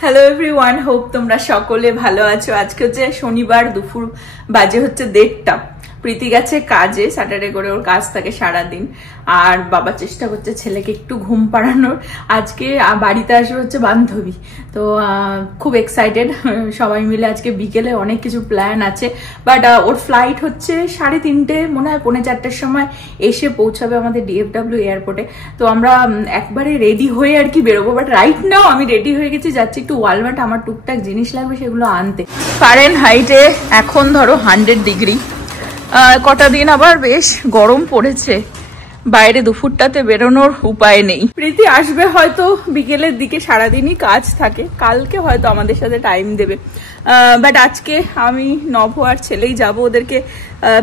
Hello everyone, hope তোমরা সকলে ভালো আছো। আজকে হচ্ছে শনিবার, দুপুর বাজে হচ্ছে 1:30। প্রীতি গেছে কাজে, স্যাটারডে করে ওর কাজ থাকে সারাদিন। আর বাবা চেষ্টা করছে ছেলেকে একটু ঘুম পাড়ানোর। আজকে বাড়িতে আসবে হচ্ছে বান্ধবী, তো খুব এক্সাইটেড সবাই মিলে। আজকে বিকেলে অনেক কিছু প্ল্যান আছে, বাট ওর ফ্লাইট হচ্ছে 3:30, মনে হয় 4:45-র সময় এসে পৌঁছাবে আমাদের DFW এয়ারপোর্টে। তো আমরা একবারে রেডি হয়ে আর কি বেরোবো। বাট রাইট নাও আমি রেডি হয়ে গেছি, যাচ্ছি একটু ওয়ালমার্ট, আমার টুকটাক জিনিস লাগবে সেগুলো আনতে। ফারেনহাইটে এখন ধরো 100 ডিগ্রি। কটা দিন আবার বেশ গরম পড়েছে, বাইরে দুপুরটাতে বেরোনোর উপায় নেই। প্রীতি আসবে হয়তো বিকেলের দিকে, সারাদিনই কাজ থাকে। কালকে হয়তো আমাদের সাথে টাইম দেবে, বাট আজকে আমি নভ আর ছেলেই যাব, ওদেরকে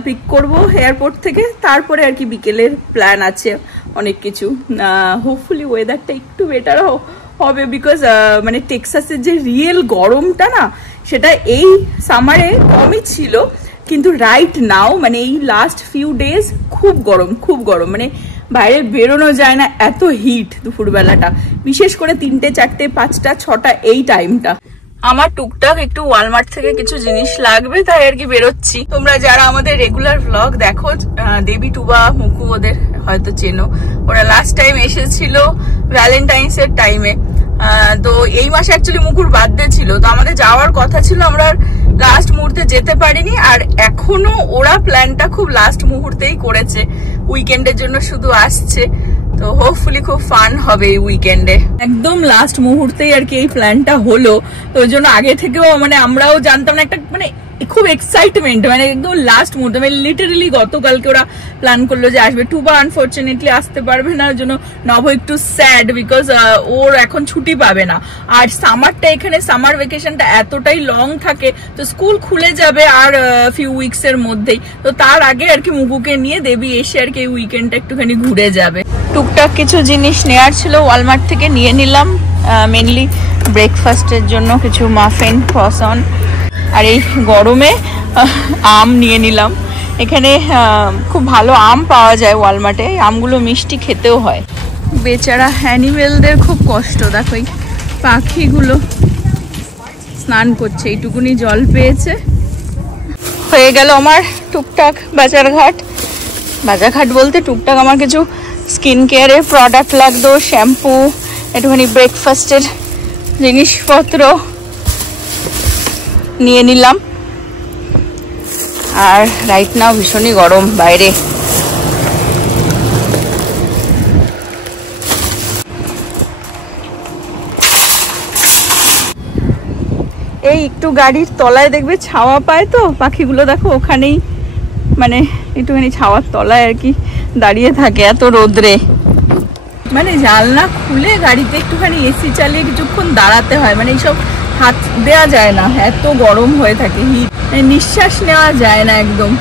পিক করবো এয়ারপোর্ট থেকে। তারপরে আর কি বিকেলের প্ল্যান আছে অনেক কিছু। হোপফুলি ওয়েদারটা একটু বেটার হবে, বিকজ মানে টেক্সাসের যে রিয়েল গরমটা না, সেটা এই সামারে কমই ছিল, কিন্তু রাইট নাও মানে এই লাস্ট ফিউ ডেজ খুব গরম, খুব গরম। মানে বাইরে বেরোনো যায় না, এত হিট দুপুরবেলাটা, বিশেষ করে 3টে 4টে 5টা 6টা এই টাইমটা। আমার টুকটাক একটু ওয়ালমার্ট থেকে কিছু জিনিস লাগবে, তাই আর কি বেরোচ্ছি। তোমরা যারা আমাদের রেগুলার ভ্লগ দেখো, দেবী, টুবা, মুকু ওদের হয়তো চেনো। ওরা লাস্ট টাইম এসেছিল ভ্যালেন্টাইন্স এর টাইমে। তো এই মাসে অ্যাকচুয়ালি মুকুর বার্থডে ছিল, তো আমাদের যাওয়ার কথা ছিল, আমরা লাস্ট মুহূর্তে যেতে পারিনি। আর এখনো ওরা প্ল্যানটা খুব লাস্ট মুহূর্তেই করেছে, উইকেন্ডের জন্য শুধু আসছে। তো হোপফুলি খুব ফান হবে এই উইকেন্ডে। একদম লাস্ট মুহূর্তেই আর কি এই প্ল্যানটা হলো, তো ওই জন্য আগে থেকেও মানে আমরাও জানতাম না, একটা মানে খুব এক্সাইটমেন্ট, মানে একদম লাস্ট মুহূর্তে। মানে লিটারেলি গতকালকে ওরা প্ল্যান করলো যে আসবে। টুবা আনফর্চুনেটলি আসতে পারবে না, ওর জন্য নভ একটু স্যাড, বিকজ ওর এখন ছুটি পাবে না। আর সামারটা এখানে, সামার ভেকেশনটা এতটাই লং থাকে, তো স্কুল খুলে যাবে আর ফিউ উইকস এর মধ্যেই। তো তার আগে আর কি মুকুকে নিয়ে দেবী এসে আর কি এই উইকেন্ডটা একটুখানি ঘুরে যাবে। টুকটাক কিছু জিনিস নেওয়ার ছিল, ওয়ালমার্ট থেকে নিয়ে নিলাম। মেনলি ব্রেকফাস্টের জন্য কিছু মাফিন, ক্রসন, আর এই গরমে আম নিয়ে নিলাম। এখানে খুব ভালো আম পাওয়া যায় ওয়ালমার্টে, আমগুলো মিষ্টি খেতেও হয়। বেচারা অ্যানিমেলদের খুব কষ্ট, দেখো এই পাখিগুলো স্নান করছে, এইটুকুনি জল পেয়েছে। হয়ে গেল আমার টুকটাক বাজারঘাট। বাজারঘাট বলতে টুকটাক আমার কিছু স্কিন কেয়ারের প্রোডাক্ট লাগতো, শ্যাম্পু, একটুখানি ব্রেকফাস্টের জিনিসপত্র নিয়ে নিলাম। আর রাইট নাও ভীষণই গরম বাইরে। এই একটু গাড়ির তলায় দেখবে ছাওয়া পায়, তো পাখিগুলো দেখো ওখানেই মানে একটুখানি ছাওয়ার তলায় আর কি দাঁড়িয়ে থাকে এত রোদ্রে। মানে জানলা খুলে গাড়িতে একটুখানি এসি চালিয়ে কিছুক্ষণ দাঁড়াতে হয়, মানে এইসব হাত দেওয়া যায় না, এত গরম হয়ে থাকে, হিট, নিঃশ্বাস নেওয়া যায় না একদম।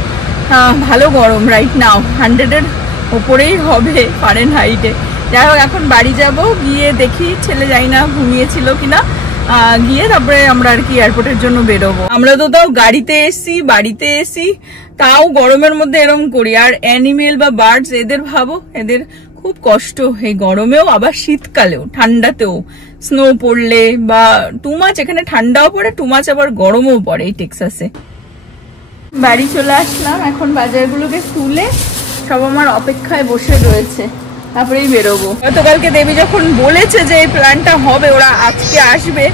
ভালো গরম রাইট নাও, 100-এর ওপরেই হবে ফারেনহাইটে। যাই হোক, এখন বাড়ি যাব, গিয়ে দেখি ছেলে যাই না ঘুমিয়েছিল কিনা, গিয়ে তারপরে আমরা আর কি এয়ারপোর্টের জন্য বেরোবো। আমরা তো তাও গাড়িতে এসি, বাড়িতে এসি, তাও গরমের মধ্যে এরম করি। আর অ্যানিমেল বা বার্ডস, এদের ভাবো, এদের খুব কষ্ট এই গরমেও, আবার শীতকালেও, ঠান্ডাতেও, স্নো পড়লে বা টু মাচ এখানে ঠান্ডাও পড়ে, টু মাচ আবার গরমও পড়ে এই টেক্সাসে। বাড়ি চলে আসলাম, এখন বাজারগুলোকে তুলে সব আমার অপেক্ষায় বসে রয়েছে, তারপরেই বেরোবো। গতকালকে দেবী যখন বলেছে যে এই প্ল্যানটা হবে, ওরা আজকে আসবে,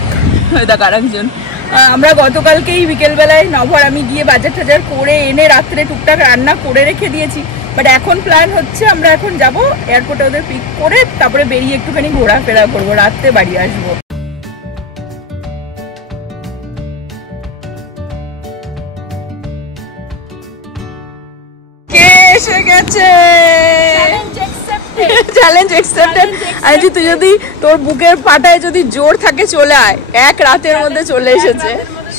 দেখ আরেকজন, আমরা গতকালকেই বিকেলবেলায় নভর আমি গিয়ে বাজার টাজার করে এনে রাত্রে টুকটাক রান্না করে রেখে দিয়েছি। বাট এখন প্ল্যান হচ্ছে আমরা এখন যাব এয়ারপোর্টে, ওদের পিক করে তারপরে বেরিয়ে একটুখানি ঘোরাফেরা করবো, রাত্রে বাড়ি আসবো। কে এসে গেছে? Challenge accepted. আজ তুই যদি তোর বুকের পাটায় যদি জোর থাকে চলে আয়, এক রাতের মধ্যে চলে এসেছে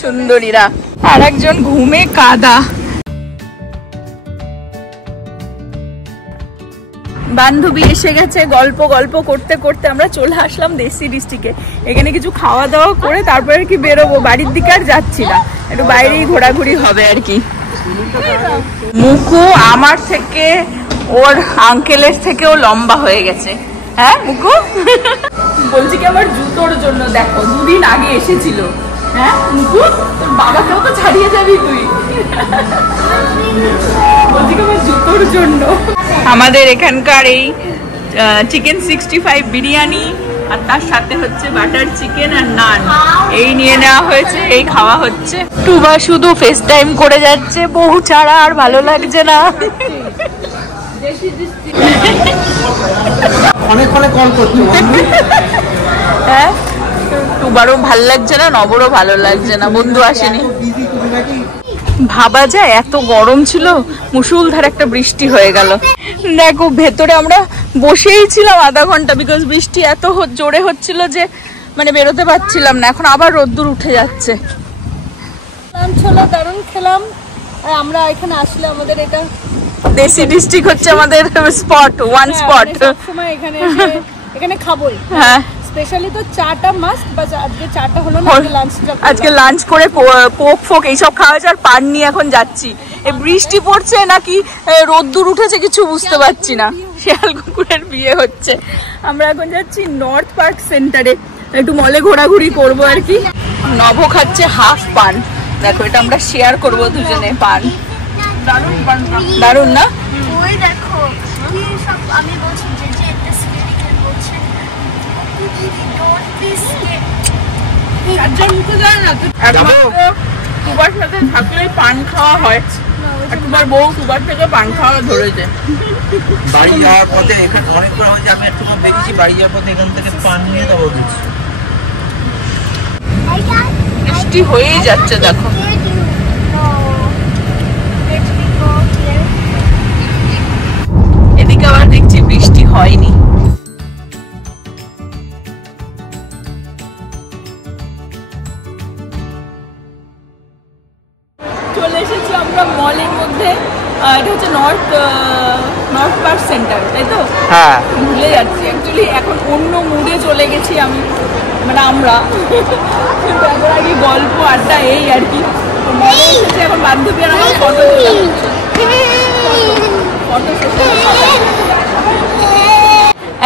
সুন্দরীরা। আর একজন ঘুমে কাদা। বান্ধবী এসে গেছে, গল্প গল্প করতে করতে আমরা চলে আসলাম দেশি ডিস্ট্রিক্টে। এখানে কিছু খাওয়া দাওয়া করে তারপরে কি বেরোবো, বাড়ির দিকে আর যাচ্ছি না, একটু বাইরেই ঘোরাঘুরি হবে আর কি। মুকু আমার থেকে, ওর আঙ্কেলের থেকেও লম্বা হয়ে গেছে। হ্যাঁ মুকু, বলছি কি আমার জুতোর জন্য, দেখো 2 দিন আগে এসেছিল। হ্যাঁ মুকু, তোর বাবাকেও তো ছাড়িয়ে যাবি তুই। বলছি কি আমার জুতোর জন্য। আমাদের এখানকার এই চিকেন 65 বিরিয়ানি আর তার সাথে হচ্ছে বাটার চিকেন আর নান, এই নিয়ে নেওয়া হয়েছে, এই খাওয়া হচ্ছে। টুবা শুধু ফেস টাইম করে যাচ্ছে, বউ ছাড়া আর ভালো লাগছে না। অনেক কল করছো। হ্যাঁ টুবারও ভালো লাগছে না, নবরও ভালো লাগছে না, বন্ধু আসেনি। ভাবা যায় এত গরম ছিল, মুষলধারে একটা বৃষ্টি হয়ে গেল। দেখো ভেতরে আমরা বসেই ছিলাম আধা ঘন্টা, বিকজ বৃষ্টি এত জোরে হচ্ছিল যে মানে বেরোতে পারছিলাম না। এখন আবার রোদ্দুর উঠে যাচ্ছে। ছোলা দারুণ খেলাম। আর আমরা এখানে আসলে আমাদের এটা দেশি ডিস্ট্রিক্ট হচ্ছে আমাদের স্পট, ওয়ান স্পট। সবসময় এখানে খাবোই। হ্যাঁ স্পেশালি তো চাটা মাস্ট, বাট আজকে চাটা হলো না, আজকে লাঞ্চ করে পোক ফোক এইসব খাওয়া হয়েছে, আর পান নিয়ে এখন যাচ্ছি। এই বৃষ্টি পড়ছে নাকি রোদ্দুর উঠেছে কিছু বুঝতে পারছি না। শিয়াল কুকুরের বিয়ে হচ্ছে। আমরা এখন যাচ্ছি নর্থ পার্ক সেন্টারে, একটু মলে ঘোরাঘুরি করবো আর কি। নভ খাচ্ছে হাফ পান, দেখো এটা আমরা শেয়ার করবো দুজনে। পান দারুণ না? ওই দেখো কি সব আমি বলছি যে একটা সিগনিফিকেন্ট বলছে ডোন্ট প্লিজ টুবার সাথে থাকলেই পান খাওয়া হয়, আর টুবার বউ টুবার থেকে পান খাওয়া ধরেছে। বাড়ি যাওয়ার পথে এখানে অনেক করে হয়েছে, আমি একটু দেখেছি বাড়ি যাওয়ার পথে এখান থেকে পান নিয়ে দেবো কিছু। বৃষ্টি হয়েই যাচ্ছে দেখো। এদিকে আবার দেখছি বৃষ্টি হয়নি। চলে এসেছি আমরা মলের মধ্যে। এটা হচ্ছে নর্থ পার্ক সেন্টার, তাই তো? হ্যাঁ ভুলে যাচ্ছি অ্যাকচুয়ালি, এখন অন্য মুডে চলে গেছি আমি, মানে আমরা। কিন্তু এখন আগে গল্প আড্ডা এই আর কি। মলে এসেছে, এখন বান্ধবী আর আমার ফটো তোলা হচ্ছে।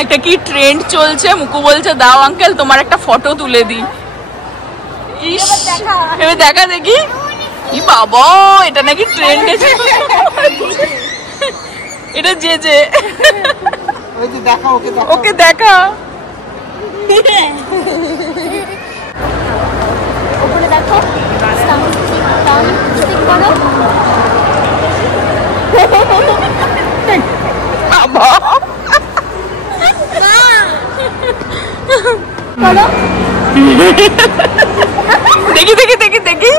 একটা কি ট্রেন্ড চলছে, মুকু বলছে দাও আঙ্কেল তোমার একটা ফটো তুলে দিই। ইস এবার দেখা দেখি। ই বাবা, এটা নাকি ট্রেন্ডে এটা যে ওকে দেখা। ওপরে দেখো দেখি দেখি দেখি দেখি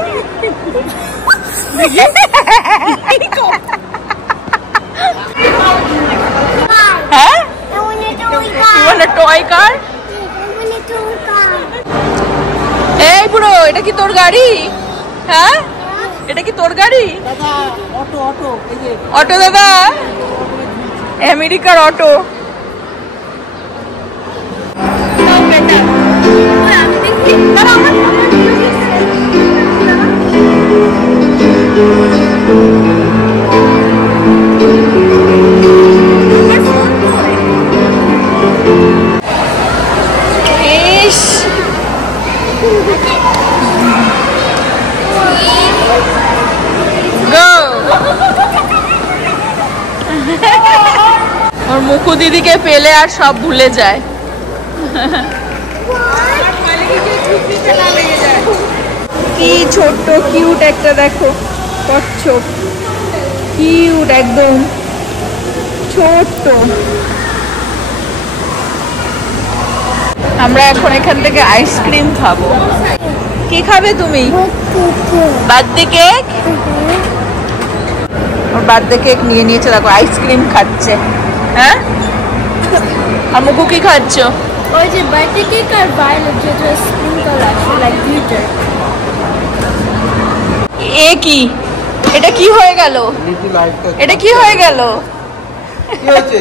হ্যাঁ টয় কার। এই বুড়ো, এটা কি তোর গাড়ি? হ্যাঁ এটা কি তোর গাড়ি? অটো দাদা, আমেরিকার অটো। ওর মুকু দিদিকে পেলে আর সব ভুলে যায়। কি ছোট্ট কিউট একটা দেখো কচ্ছপ, কিউট একদম ছোট্ট। আমরা এখন এখান থেকে আইসক্রিম খাবো। কি খাবে তুমি? Birthday cake. ওর বার্থডে কেক নিয়ে নিয়েছে, দেখো আইসক্রিম খাচ্ছে। হ্যাঁ আর মুকু কি খাচ্ছ? ওই যে বার্থডে কেক আর ভায়োলেট যেটা স্প্রিঙ্কল আছে লাইক গ্লিটার। এ কি? এটা কি হয়ে গেল? এটা কি হয়ে গেল? কি হয়েছে?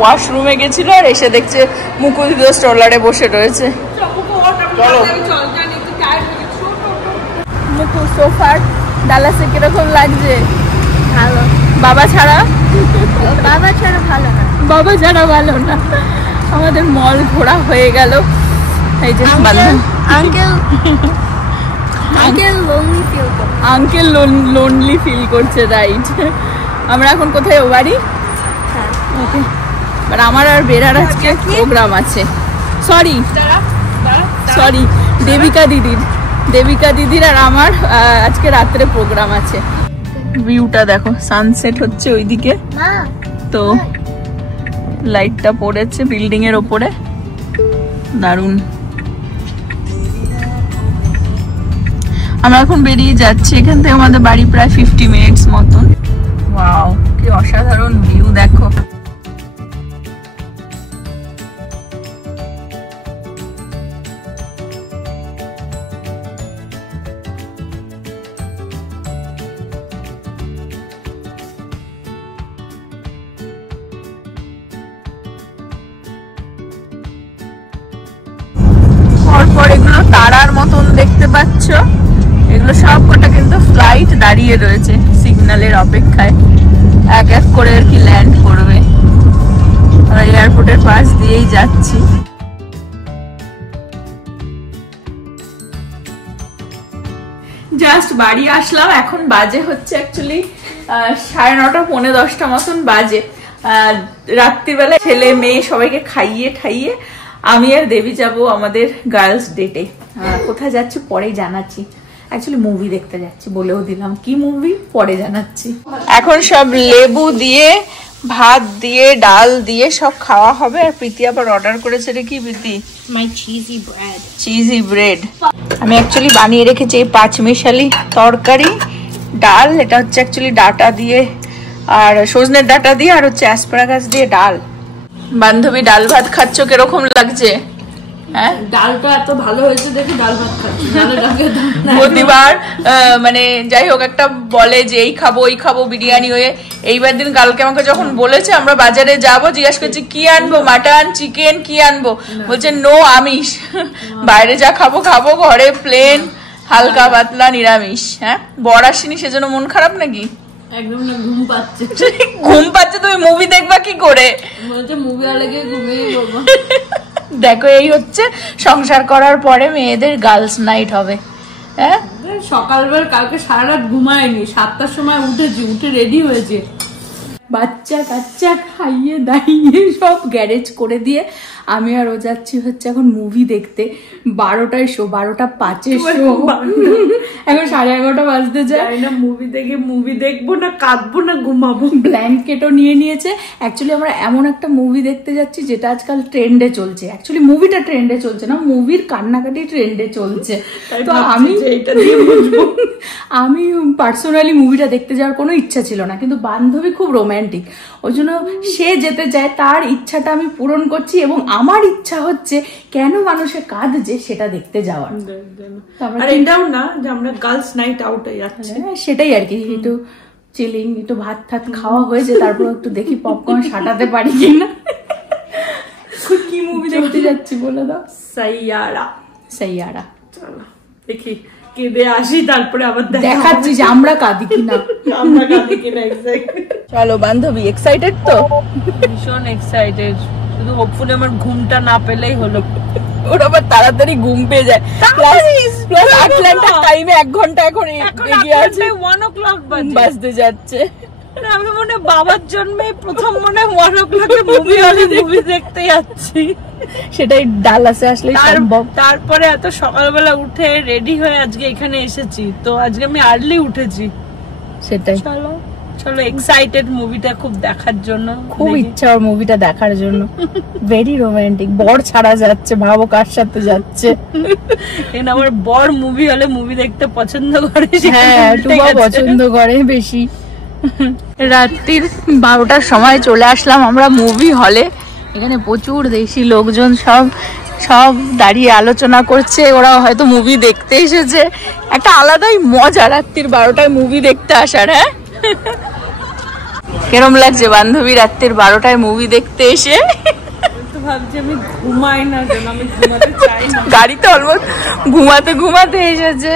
ওয়াশরুমে গেছিল আর এসে দেখছে মুকু দিদি স্ট্রলারে বসে রয়েছে। মুকু সোফার ডালাসে কিরকম লাগছে? ভালো। বাবা ছাড়া? বাবা ছাড়া ভালো না। বাবা ছাড়া ভালো না। আমাদের মল ঘোরা হয়ে গেল। এই যে আঙ্কেল লোনলি ফিল করছে, রাইট? আমরা এখন কোথায়? ও বাড়ি। ওকে, বাট আমার আর বেরার আজকে প্রোগ্রাম আছে। সরি দেবিকা দিদির আর আমার আজকে রাত্রে প্রোগ্রাম আছে। ভিউটা দেখো, সানসেট হচ্ছে ওইদিকে, তো লাইটটা পড়েছে বিল্ডিং এর ওপরে, দারুণ। আমরা এখন বেরিয়ে যাচ্ছি এখান থেকে, আমাদের বাড়ি প্রায় 50 মিনিটস মতন। ওয়াও, কি অসাধারণ ভিউ দেখো। পরপর এগুলো তারার মতন দেখতে পাচ্ছ, এগুলো সব কটা কিন্তু ফ্লাইট দাঁড়িয়ে রয়েছে সিগন্যালের অপেক্ষায়, এক এক করে আর কি ল্যান্ড করবে। আমরা এয়ারপোর্টের পাশ দিয়েই যাচ্ছি। জাস্ট বাড়ি আসলাম, এখন বাজে হচ্ছে অ্যাকচুয়ালি 9:30 পৌনে 10টা মতন বাজে। রাত্রিবেলা ছেলে মেয়ে সবাইকে খাইয়ে ঠাইয়ে আমি আর দেবী যাব আমাদের গার্লস ডেটে। কোথায় যাচ্ছি পরে জানাচ্ছি, অ্যাকচুয়ালি মুভি দেখতে যাচ্ছি বলেও দিলাম, কি মুভি পরে জানাচ্ছি। এখন সব লেবু দিয়ে ভাত দিয়ে ডাল দিয়ে সব খাওয়া হবে। আর প্রীতি আবার অর্ডার করেছে রে, কি প্রীতি? মাই চিজি ব্রেড। আমি অ্যাকচুয়ালি বানিয়ে রেখেছি এই 5 মিশালি তরকারি, ডাল, এটা হচ্ছে অ্যাকচুয়ালি ডাটা দিয়ে আর সজনের ডাটা দিয়ে আর হচ্ছে অ্যাসপারাগাস দিয়ে ডাল। বান্ধবী ডাল ভাত খাচ্ছ, কিরকম লাগছে? হ্যাঁ, ডালটা এত ভালো হয়েছে দেখি ডাল ভাত খাচ্ছি। প্রতিবার মানে যাই হোক একটা বলে যে এই খাবো ওই খাবো বিরিয়ানি হয়ে। এইবার দিন কালকে আমাকে যখন বলেছে আমরা বাজারে যাব, জিজ্ঞাসা করছি কি আনবো, মাটন চিকেন কি আনবো, বলছে নো আমিষ, বাইরে যা খাবো খাবো, ঘরে প্লেন হালকা পাতলা নিরামিষ। হ্যাঁ, বর আসেনি সেজন্য মন খারাপ নাকি? একদম না, ঘুম পাচ্ছে। ঘুম পাচ্ছে? তুমি মুভি দেখবা কি করে? বলছে মুভি হলে গিয়ে ঘুমিয়ে পড়বো। দেখো, এই হচ্ছে সংসার করার পরে মেয়েদের গার্লস নাইট হবে। হ্যাঁ, সকালবেলা কালকে সারা রাত ঘুমায়নি, 7টার সময় উঠেছি, উঠে রেডি হয়েছে, বাচ্চা কাচ্চা খাইয়ে দাইয়ে সব গ্যারেজ করে দিয়ে আমি আর ও যাচ্ছি হচ্ছে এখন মুভি দেখতে। 12টায় শো, 12:05 শো, এখন 11:30 বাজতে যায় না। মুভি দেখে মুভি দেখবো না কাঁদবো না ঘুমাবো। ব্ল্যাঙ্কেটও নিয়ে নিয়েছে। অ্যাকচুয়ালি আমরা এমন একটা মুভি দেখতে যাচ্ছি যেটা আজকাল ট্রেন্ডে চলছে। অ্যাকচুয়ালি মুভিটা ট্রেন্ডে চলছে না, মুভির কান্নাকাটি ট্রেন্ডে চলছে। তো আমি পার্সোনালি মুভিটা দেখতে যাওয়ার কোনো ইচ্ছা ছিল না, কিন্তু বান্ধবী খুব রোম্যান্টিক, ওই জন্য সে যেতে চায়, তার ইচ্ছাটা আমি পূরণ করছি এবং আমার ইচ্ছা হচ্ছে কেন মানুষের কাঁদছে সেটা দেখতে যাওয়ার। আর এটাও না যে আমরা গার্লস নাইট আউটে যাচ্ছি, সেটাই আর কি, একটু চিলিং, একটু ভাত ঠাত খাওয়া হয়েছে, তারপর একটু দেখি পপকর্ন সাটাতে পারি কিনা। কি মুভি দেখতে যাচ্ছি বলে দাও? সাইয়ারা। চলো দেখি, কেঁদে আসি, তারপরে আবার দেখাচ্ছি যে আমরা কাঁদি কিনা। চলো বান্ধবী, এক্সাইটেড তো? ভীষণ এক্সাইটেড, শুধু হোপফুলি আমার ঘুমটা না পেলেই হলো। ওর আবার তাড়াতাড়ি ঘুম পেয়ে যায়, প্লাস আটলান্টা টাইমে 1 ঘন্টা এখন এগিয়ে আছে, 1 o'clock বাজতে যাচ্ছে। আমি মনে বাবার জন্মে প্রথম মনে 1 o'clock মুভি হলে মুভি দেখতে যাচ্ছি, সেটাই ডালাসে আসলে সম্ভব। তারপরে এত সকালবেলা উঠে রেডি হয়ে আজকে এখানে এসেছি, তো আজকে আমি আর্লি উঠেছি। সেটাই, চলো চলো, এক্সাইটেড মুভিটা খুব দেখার জন্য, খুব ইচ্ছা ওর মুভিটা দেখার জন্য। ভেরি রোমান্টিক, বর ছাড়া যাচ্ছে, ভাবো কার সাথে যাচ্ছে। আমার বর মুভি হলে মুভি দেখতে পছন্দ করে, হ্যাঁ টুবা পছন্দ করে বেশি। রাত্রির 12টার সময় চলে আসলাম আমরা মুভি হলে। এখানে প্রচুর দেশি লোকজন সব দাঁড়িয়ে আলোচনা করছে, ওরা হয়তো মুভি দেখতে এসেছে। একটা আলাদাই মজা রাত্রির 12টায় মুভি দেখতে আসার। হ্যাঁ, কেরম লাগছে বান্ধবী রাত্রির 12টায় মুভি দেখতে এসে? ভাবছি আমি ঘুমাই না, আমি ঘুমাতে চাই না। গাড়িতে অলমোস্ট ঘুমাতে এসেছে।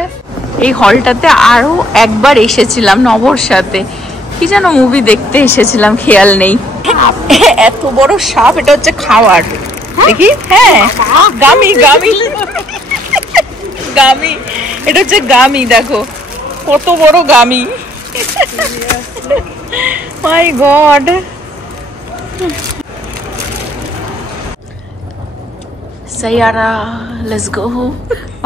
এই হলটাতে আরো একবার এসেছিলাম নবর সাথে, কি যেন মুভি দেখতে এসেছিলাম, খেয়াল নেই। এত বড় সাপ, এটা হচ্ছে খাওয়ার, দেখি। হ্যাঁ, গামি গামি গামি, এটা হচ্ছে গামি, দেখো কত বড় gummy. My god. Saiyaara, let's go.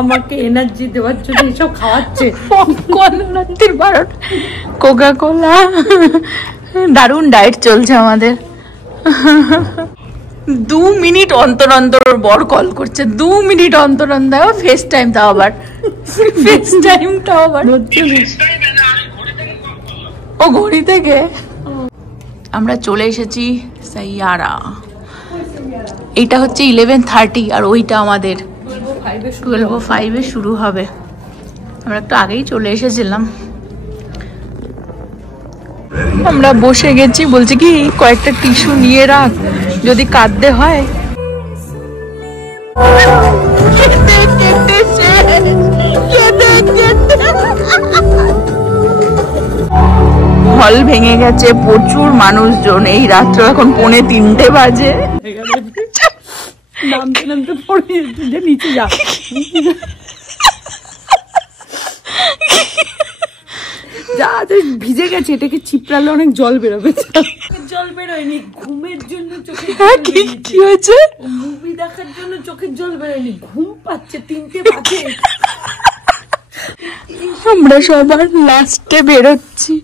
আমাকে এনার্জি দেওয়ার জন্য এসব খাওয়াচ্ছে। রাত্রির 12টা, কোকা কোলা, দারুণ ডায়েট চলছে আমাদের। 2 মিনিট অন্তর অন্তর ওর বর কল করছে, 2 মিনিট অন্তর অন্তর। ফেস টাইম, তাও আবার ফেস টাইমটাও আবার ও ঘড়ি থেকে। আমরা চলে এসেছি সাইয়ারা। এটা হচ্ছে 11:30 আর ওইটা আমাদের 12:05 শুরু হবে। আমরা একটু আগেই চলে এসেছিলাম। আমরা বসে গেছি, বলছি কি কয়েকটা টিস্যু নিয়ে রাখ, যদি কাঁদতে হয়। হল ভেঙে গেছে, প্রচুর মানুষজন। এই রাত্র এখন 2:45 বাজে। নামতে নামতে পড়ে নিচে যা। যা ভিজে গেছে, এটাকে চিপড়ালে অনেক জল বেরোবে। জল বেরোয়নি, ঘুমের জন্য চোখে। কি হয়েছে? মুভি দেখার জন্য চোখের জল বেরোয়নি, ঘুম পাচ্ছে 3টে বাজে। আমরা সবার লাস্টে বেরোচ্ছি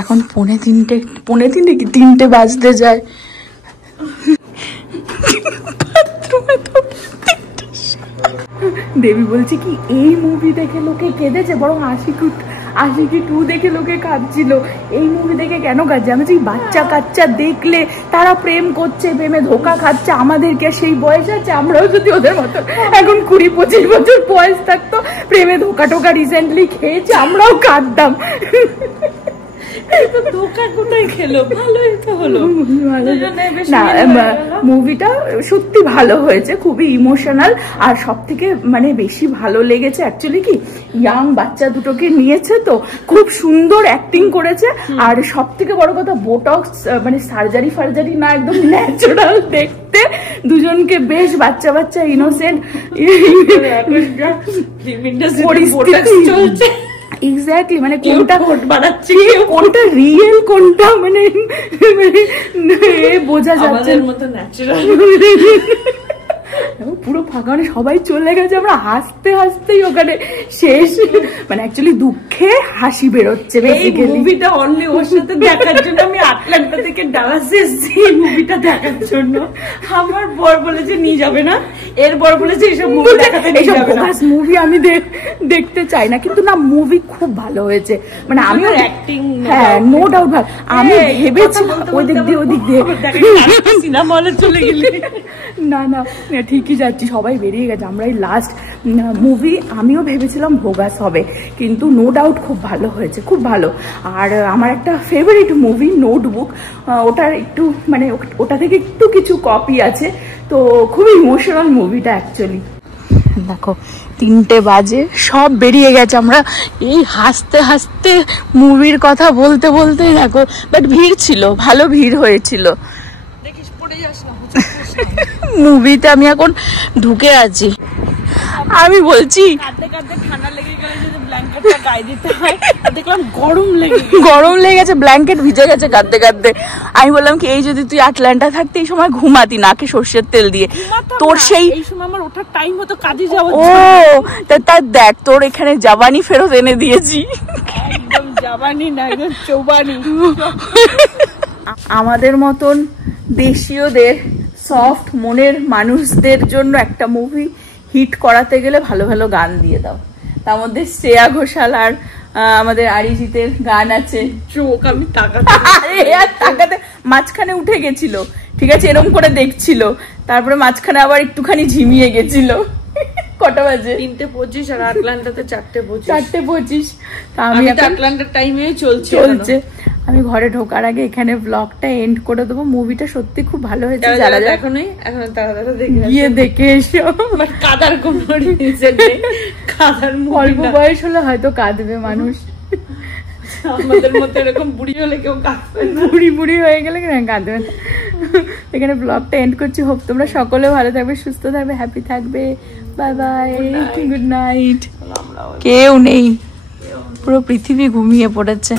এখন। 3:30 কি 3টে বাজতে যায়। দেবী বলছে কি এই মুভি দেখে লোকে কেঁদেছে, বরং আশিকি 2 দেখে লোকে কাঁদছিল। এই মুভি দেখে কেন কাঁদছে? আমি বলছি বাচ্চা কাচ্চা দেখলে তারা প্রেম করছে, প্রেমে ধোকা খাচ্ছে। আমাদেরকে সেই বয়স আছে, আমরাও যদি ওদের মতো এখন 20-25 বছর বয়স থাকতো, প্রেমে ধোকা টোকা রিসেন্টলি খেয়েছে, আমরাও কাঁদতাম। ধোকা কোথায় খেলো? ভালোই তো হলো। না, মুভিটা সত্যি ভালো হয়েছে, খুবই ইমোশনাল। আর সব থেকে মানে বেশি ভালো লেগেছে অ্যাকচুয়ালি কি, ইয়াং বাচ্চা দুটোকে নিয়েছে তো, খুব সুন্দর অ্যাক্টিং করেছে। আর সব থেকে বড় কথা, বোটক্স মানে সার্জারি না, একদম ন্যাচারাল দেখতে। দুজনকে বেশ বাচ্চা বাচ্চা ইনোসেন্ট পরিস্থিতি চলছে। এক্স্যাক্টলি, মানে কোনটা বানাচ্ছে, কোনটা রিয়েল, কোনটা মানে বোঝা যাচ্ছে মতো ন্যাচারাল। পুরো ফাঁকা, মানে সবাই চলে গেছে, আমরা হাসতে হাসতেই ওখানে শেষ। মানে অ্যাকচুয়ালি দুঃখে হাসি বেরোচ্ছে। মুভিটা অনলি ওর সাথে দেখার জন্য আমি আটলান্টা থেকে ডালাস এসেছি মুভিটা দেখার জন্য। আমার বর বলেছে নিয়ে যাবে না, এর বর বলেছে এইসব মুভি দেখাতে নিয়ে যাবে না। মুভি আমি দেখতে চাই না, কিন্তু না মুভি খুব ভালো হয়েছে। মানে আমি অ্যাক্টিং, হ্যাঁ নো ডাউট ভাই, আমি ভেবেছি ওই দিক দিয়ে সিনেমা হলে চলে গেলে। না না ঠিকই যাচ্ছি, সবাই বেরিয়ে গেছে, আমরা এই লাস্ট মুভি। আমিও ভেবেছিলাম ভোগাস হবে, কিন্তু নো ডাউট খুব ভালো হয়েছে, খুব ভালো। আর আমার একটা ফেভারিট মুভি নোটবুক, ওটার একটু মানে ওটা থেকে একটু কিছু কপি আছে, তো খুবই ইমোশনাল মুভিটা অ্যাকচুয়ালি। দেখো 3টে বাজে, সব বেরিয়ে গেছে। আমরা এই হাসতে হাসতে মুভির কথা বলতে বলতে, দেখো বাট ভিড় ছিল, ভালো ভিড় হয়েছিল। মুভিতে আমি এখন ঢুকে আছি, আমি বলছি গরম লেগে গেছে, ব্ল্যাঙ্কেট ভিজে গেছে কাঁদতে কাঁদতে। আমি বললাম কি, এই যদি তুই আটলান্টা থাকতে এই সময় ঘুমাতি নাকে সর্ষের তেল দিয়ে, তোর সেই সময় আমার ওঠার টাইম হতো কাজে যাওয়ার। ও তার দেখ, তোর এখানে জাবানি ফেরত এনে দিয়েছি। একদম জাবানি না, একদম চৌবানি। আমাদের মতন দেশীয়দের, সফট মনের মানুষদের জন্য একটা মুভি হিট করাতে গেলে ভালো ভালো গান দিয়ে দাও। তার মধ্যে শ্রেয়া ঘোষাল আর আমাদের অরিজিতের গান আছে। চোখ আমি তাকাতে মাঝখানে উঠে গেছিল, ঠিক আছে, এরকম করে দেখছিল, তারপরে মাঝখানে আবার একটুখানি ঝিমিয়ে গেছিল। কটা বাজে? 3:25 আর আটলান্টাতে 4:25। 4:25। আমি তো আটলান্টার টাইমে চলছে। আমি ঘরে ঢোকার আগে এখানে ব্লগটা এন্ড করে দেবো। মুভিটা সত্যি খুব ভালো হয়েছে, যারা এখন তারা গিয়ে দেখে এসো। কাদার কোনো রিজন নেই, কাদার অল্প বয়স হলে হয়তো কাঁদবে মানুষ, আমাদের মতো এরকম বুড়ি হলে কেউ কাঁদবে না, বুড়ি হয়ে গেলে কাঁদবে। এখানে ব্লগটা এন্ড করছি। হোপ তোমরা সকলে ভালো থাকবে, সুস্থ থাকবে, হ্যাপি থাকবে। Bye bye, good night. কেউ নেই, পুরো পৃথিবী ঘুমিয়ে পড়েছে।